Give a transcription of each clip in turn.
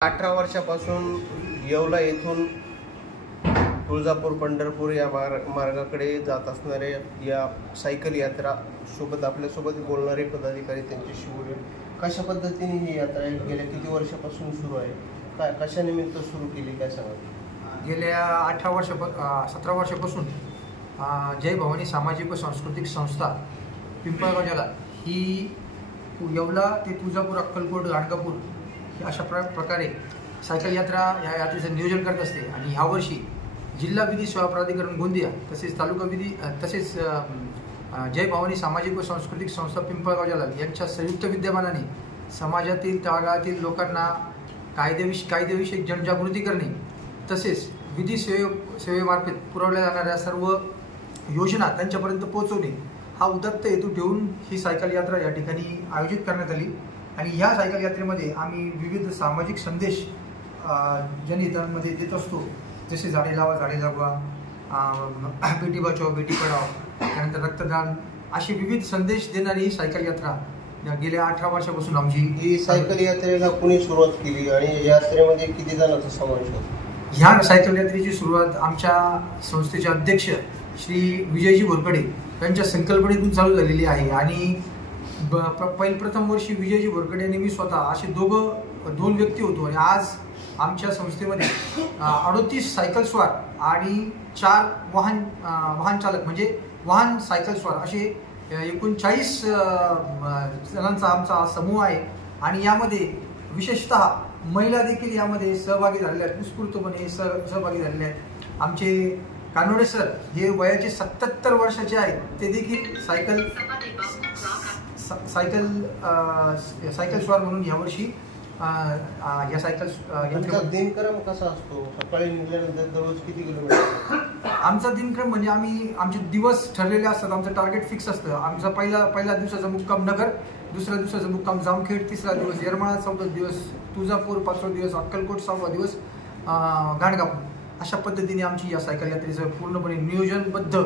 18 वर्षापासून येवला येथून तुळजापूर पंढरपूर या मार्गाकडे जात असणारे या सायकल यात्रा सोबत आपल्यासोबत बोलणारे पदाधिकारी त्यांच्याशी बोलून कशा पद्धतीने ही यात्रा गेल्या किती वर्षापासून सुरू आहे, काय कशानिमित्त सुरू केली, काय सांगा? गेल्या 17 वर्षापासून जय भवानी सामाजिक व सांस्कृतिक संस्था पिंपळगाव जलाल ही येवला ते तुळजापूर, अक्कलकोट, गाणगापूर अशा प्रकारे सायकल यात्रा या यात्रेचं नियोजन करत असते। आणि यावर्षी जिल्हा विधी सेवा प्राधिकरण गोंदिया तसेच तालुका विधी तसेच जय भवानी सामाजिक व सांस्कृतिक संस्था पिंपळगाव जलाल यांच्या संयुक्त विद्यमानाने समाजातील तळागाळातील लोकांना कायदेविषयक जनजागृती करणे तसेच विधी सेवेमार्फत पुरवल्या जाणाऱ्या सर्व योजना त्यांच्यापर्यंत पोहोचवणे हा उद्दक्त हेतू ठेवून ही सायकल यात्रा या ठिकाणी आयोजित करण्यात आली। आणि ह्या सायकल यात्रेमध्ये आम्ही विविध सामाजिक संदेश जनहितांमध्ये देत असतो, जसे झाडे लावा झाडे जगवा, बेटी बचाओ बेटी पढाओ, त्यानंतर रक्तदान, असे विविध संदेश देणारी ही सायकल यात्रा गेल्या 18 वर्षापासून आमची। ही सायकल यात्रेला कुणी सुरुवात केली आणि या यात्रेमध्ये किती जणांचा समावेश होता? ह्या सायकल यात्रेची सुरुवात आमच्या संस्थेचे अध्यक्ष श्री विजयजी बोरकडे यांच्या संकल्पनेतून चालू झालेली आहे। आणि प्रथम वर्षी विजयजी बोरकडे आणि मी स्वतः असे दोन व्यक्ती होतो आणि आज आमच्या संस्थेमध्ये 38 सायकल स्वार आणि 4 वाहन चालक म्हणजे वाहन सायकल स्वार असे एकूण 40 जणांचा आमचा समूह आहे। आणि यामध्ये विशेषतः महिला देखील यामध्ये सहभागी झालेल्या आहेत, उत्स्फूर्तपणे सहभागी झालेले आहेत। आमचे कानोडे सर हे वयाचे 77 वर्षाचे आहेत, ते देखील सायकल स्वार म्हणून यावर्षी या सायकल दिनक्रम कसा असतो? सकाळी निघाल्यानंतर दररोज किती किलोमीटर? आमचा दिनक्रम म्हणजे आमचे दिवस ठरलेले असतात, आमचं टार्गेट फिक्स असतं। आमचा पहिल्या दिवसाचा मुक्काम नगर, दुसऱ्या दिवसाचा मुक्काम जामखेड, तिसरा दिवस येरमाळा, 4था दिवस तुळजापूर, 5वा दिवस अक्कलकोट, 6वा दिवस गाणगापूर। अशा पद्धतीने आमची या सायकल यात्रेचं पूर्णपणे नियोजनबद्ध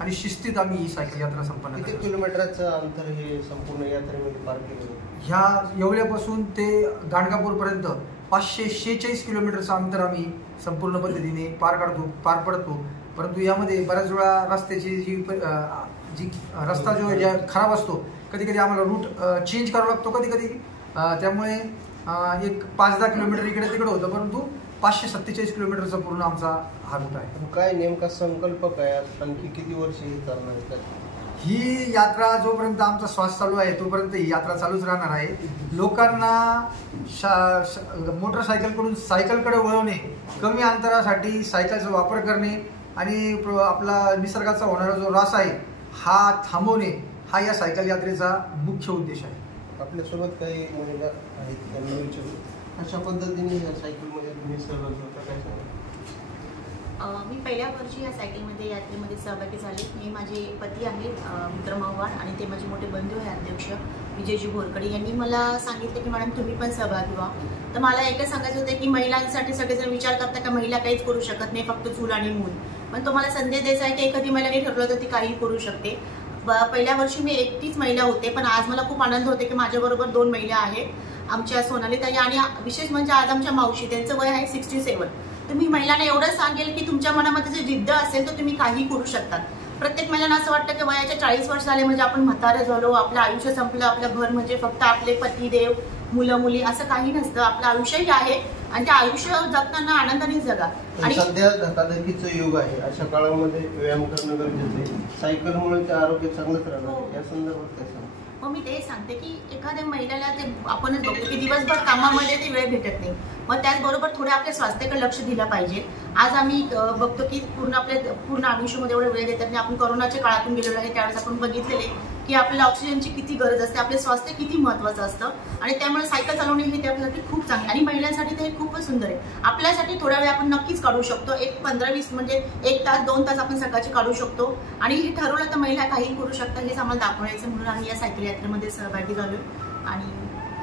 आणि शिस्तीत आम्ही ही सायकल यात्रा संपन्न करतो। किती किलोमीटरचं अंतर हे संपूर्ण यात्रेमध्ये पार केलं? ह्या येवल्यापासून ते गाणगापूरपर्यंत 546 किलोमीटरचं अंतर आम्ही संपूर्ण पद्धतीने पार पडतो। परंतु यामध्ये बऱ्याच वेळा रस्त्याची जी रस्ता जो खराब असतो, कधी कधी आम्हाला रूट चेंज करावा लागतो, कधी त्यामुळे एक 5-10 किलोमीटर इकडे तिकडे होतं, परंतु 547 किलोमीटरचा पूर्ण आमचा हा रूट आहे। काय नेमका संकल्प काय, आणखी किती वर्ष हे चालणार आहे? ही यात्रा जोपर्यंत आमचा श्वास चालू आहे तोपर्यंत ही यात्रा चालूच राहणार आहे। लोकांना मोटरसायकलकडून सायकलकडे वळवणे, कमी अंतरासाठी सायकलचा वापर करणे आणि आपला निसर्गाचा होणारा जो ऱ्हास आहे हा थांबवणे, हा या सायकल यात्रेचा मुख्य उद्देश आहे। आपल्यासोबत काही महिला आहेत, त्यांना विचारू अशा पद्धतीने या सायकलमध्ये तुम्ही सहभागी होता, काय सांगा? मी पहिल्या वर्षी या सायकलमध्ये यात्रेमध्ये सहभागी झाले। हे माझे पती आहेत विक्रम आव्हाड आणि ते माझे मोठे बंधू आहे अध्यक्ष विजयजी बोरकडे यांनी मला सांगितले की मॅडम तुम्ही पण सहभागी व्हा। तर मला एकच सांगायचं होतं की महिलांसाठी सगळेजण विचार करतात का महिला काहीच करू शकत नाही, फक्त चूल आणि मूल, पण तुम्हाला संदेश द्यायचा आहे की एखादी महिलाने ठरवलं तर ती काही करू शकते। पहिल्या वर्षी मी एकटीच महिला होते, पण आज मला खूप आनंद होते की माझ्याबरोबर 2 महिला आहेत, आमच्या सोनाली ताई आणि विशेष म्हणजे आज आमच्या मावशी, त्यांचं वय आहे 67। तुम्ही महिलांना एवढं सांगेल की तुमच्या मनामध्ये जर जिद्द असेल तर तुम्ही काही करू शकतात। प्रत्येक महिलांना असं वाटतं की वयाच्या 40 वर्ष झाले म्हणजे आपण म्हातारे झालो, आपलं आयुष्य संपलं, आपलं घर म्हणजे फक्त आपले पतिदेव मुलं मुली, असं काही नसतं। आपलं आयुष्यही आहे आणि ते आयुष्य जगताना आनंदाने जगा। आणि सध्या धकाधकीचं युग आहे, अशा काळामध्ये व्यायाम करणं गरजेचं आहे। सायकलमुळे ते आरोग्य चांगलंच राहणार, या संदर्भात काय सांगा? मग मी ते सांगते की एखाद्या महिलेला ते आपणच बघतो की दिवसभर कामामध्ये ते वेळ भेटत नाही, मग त्याचबरोबर थोडं आपल्या स्वास्थ्याकडे लक्ष दिलं पाहिजे। आज आम्ही बघतो की पूर्ण आयुष्यामध्ये एवढं वेळ देतात नाही। आपण कोरोनाच्या काळातून गेलेलो आहे, त्यावेळेस आपण बघितलेले की आपल्याला ऑक्सिजनची किती गरज असते, आपले स्वास्थ्य किती महत्त्वाचं असतं आणि त्यामुळे सायकल चालवणे हे त्यासाठी खूप चांगले आणि महिलांसाठी ते खूपच सुंदर आहे। आपल्यासाठी थोडा वेळ आपण नक्कीच काढू शकतो, एक 15-20 म्हणजे 1 तास 2 तास आपण सकाळची काढू शकतो आणि हे ठरवलं तर महिला काही करू शकतात, हेच आम्हाला दाखवायचं म्हणून आम्ही या सायकल यात्रेमध्ये सहभागी झालो। आणि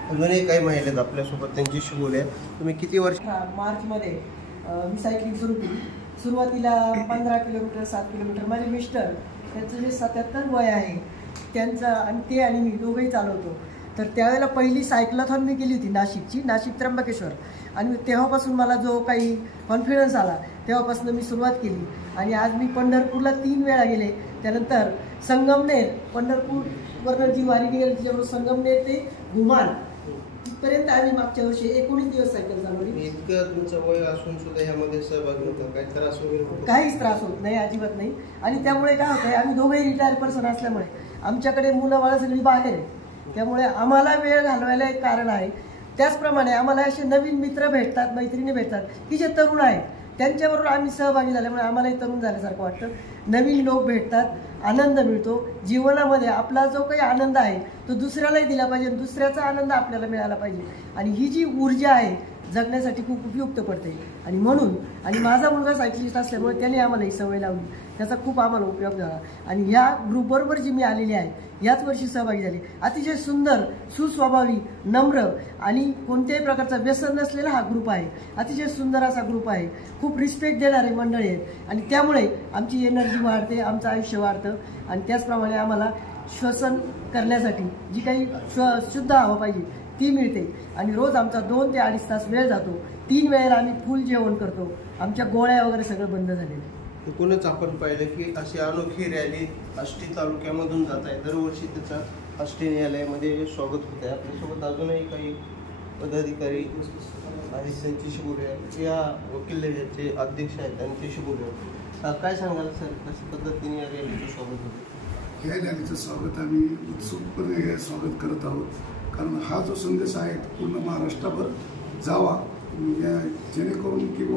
अजूनही काही महिला आहेत आपल्यासोबत, त्यांच्याशी बोलूया। तुम्ही किती वर्ष? मार्चमध्ये मी सायकलिंग सुरू केली। सुरुवातीला 15 किलोमीटर 7 किलोमीटर। माझे मिस्टर त्यांचं जे 77 वय आहे त्यांचं आणि मी दोघंही चालवतो। तर त्यावेळेला पहिली सायक्लॉथॉन मी केली होती नाशिकची, नाशिक त्र्यंबकेश्वर। आणि तेव्हापासून मला जो काही कॉन्फिडन्स आला तेव्हापासून मी सुरुवात केली आणि आज मी पंढरपूरला 3 वेळा गेले. त्यानंतर संगमनेर, पंढरपूरवरनं जी वारी निघेल त्याच्याबरोबर संगमनेर ते घुमान तिथपर्यंत आम्ही मागच्या वर्षी 19 दिवस सायकल चालवली. इतकं तुमचं वय असून सुद्धा ह्यामध्ये सहभागी होतं, काही त्रास वगैरे होतो? काहीच त्रास होत नाही, अजिबात नाही. आणि त्यामुळे काय होतंय, आम्ही दोघेही रिटायर पर्सन असल्यामुळे आमच्याकडे मुलं बाळं सगळी बाहेर आहेत, त्यामुळे आम्हाला वेळ घालवायला एक कारण आहे. त्याचप्रमाणे आम्हाला असे नवीन मित्र भेटतात, मैत्रिणी भेटतात की जे तरुण आहेत, त्यांच्याबरोबर आम्ही सहभागी झाल्यामुळे आम्हालाही तरुण झाल्यासारखं वाटतं. नवीन लोक भेटतात, आनंद मिळतो. जीवनामध्ये आपला जो काही आनंद आहे तो दुसऱ्यालाही दिला पाहिजे, दुसऱ्याचा आनंद आपल्याला मिळाला पाहिजे. आणि ही जी ऊर्जा आहे जगण्यासाठी खूप उपयुक्त पडते. आणि म्हणून आणि माझा मुलगा सायकलिस्ट असल्यामुळे त्याने आम्हाला ही सवय लावली, त्याचा खूप आम्हाला उपयोग झाला. आणि ह्या ग्रुपबरोबर जी मी आलेली आहे याच वर्षी सहभागी झाली. अतिशय सुंदर, सुस्वभावी, नम्र आणि कोणत्याही प्रकारचा व्यसन नसलेला हा ग्रुप आहे. अतिशय सुंदर असा ग्रुप आहे. खूप रिस्पेक्ट देणारे मंडळी आहेत आणि त्यामुळे आमची एनर्जी वाढते, आमचं आयुष्य वाढतं. आणि त्याचप्रमाणे आम्हाला श्वसन करण्यासाठी जी काही शुद्ध हवा पाहिजे ती मिळते. आणि रोज आमचा 2 ते 2.5 तास वेळ जातो. 3 वेळेला आम्ही फुल जेवण करतो. आमच्या गोळ्या वगैरे सगळं बंद झालेलं. एकूणच आपण पाहिलं की अशी अनोखी रॅली आष्टी तालुक्यामधून जात आहे. दरवर्षी त्याचा आष्टी न्यायालयामध्ये स्वागत होत आहे. आपल्यासोबत अजूनही काही पदाधिकारी आहेत, त्यांच्याशी बोलूया. या वकीलाचे अध्यक्ष आहेत त्यांच्याशी बोलूया. काय सांगाल सर, कशा पद्धतीने या रॅलीचं स्वागत होतं? या रॅलीचं स्वागत आम्ही उत्सुकपणे स्वागत करत आहोत, कारण हा जो संदेश आहे पूर्ण महाराष्ट्राभर जावा, जेणेकरून की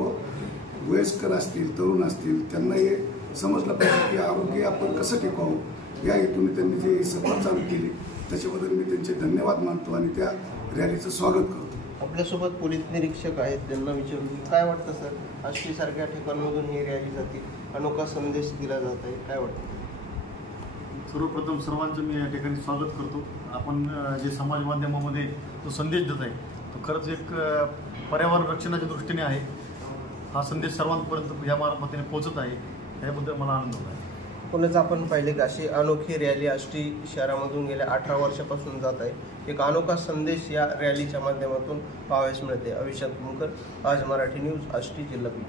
वयस्कर असतील, तरुण असतील, त्यांना हे समजलं पाहिजे की आरोग्य आपण कसं टिकवावं. या हेतूने त्यांनी जी सफर चालू केली त्याच्याबद्दल मी त्यांचे धन्यवाद मानतो आणि त्या रॅलीचं स्वागत करतो. आपल्यासोबत पोलीस निरीक्षक आहेत, त्यांना विचारू काय वाटतं सर, आष्टीसारख्या ठिकाणांमधून ही रॅली जाते, अनोखा संदेश दिला जात आहे, काय वाटतं? सर्वप्रथम सर्वांचं मी या ठिकाणी स्वागत करतो. आपण जे समाज माध्यमामध्ये जो संदेश देत आहे तो खरंच एक पर्यावरण रक्षणाच्या दृष्टीने आहे. हा संदेश सर्वांपर्यंत या मार्फतीने पोहोचत आहे, याबद्दल मला आनंद होत आहे. पुन्हा आपण पाहिले की अशी अनोखी रॅली आष्टी शहरामधून गेल्या 18 वर्षापासून जात आहे. एक अनोखा संदेश या रॅलीच्या माध्यमातून पाहावयास मिळते. अविशांत मुकर, आज मराठी न्यूज, आष्टी, जिल्हा बीड.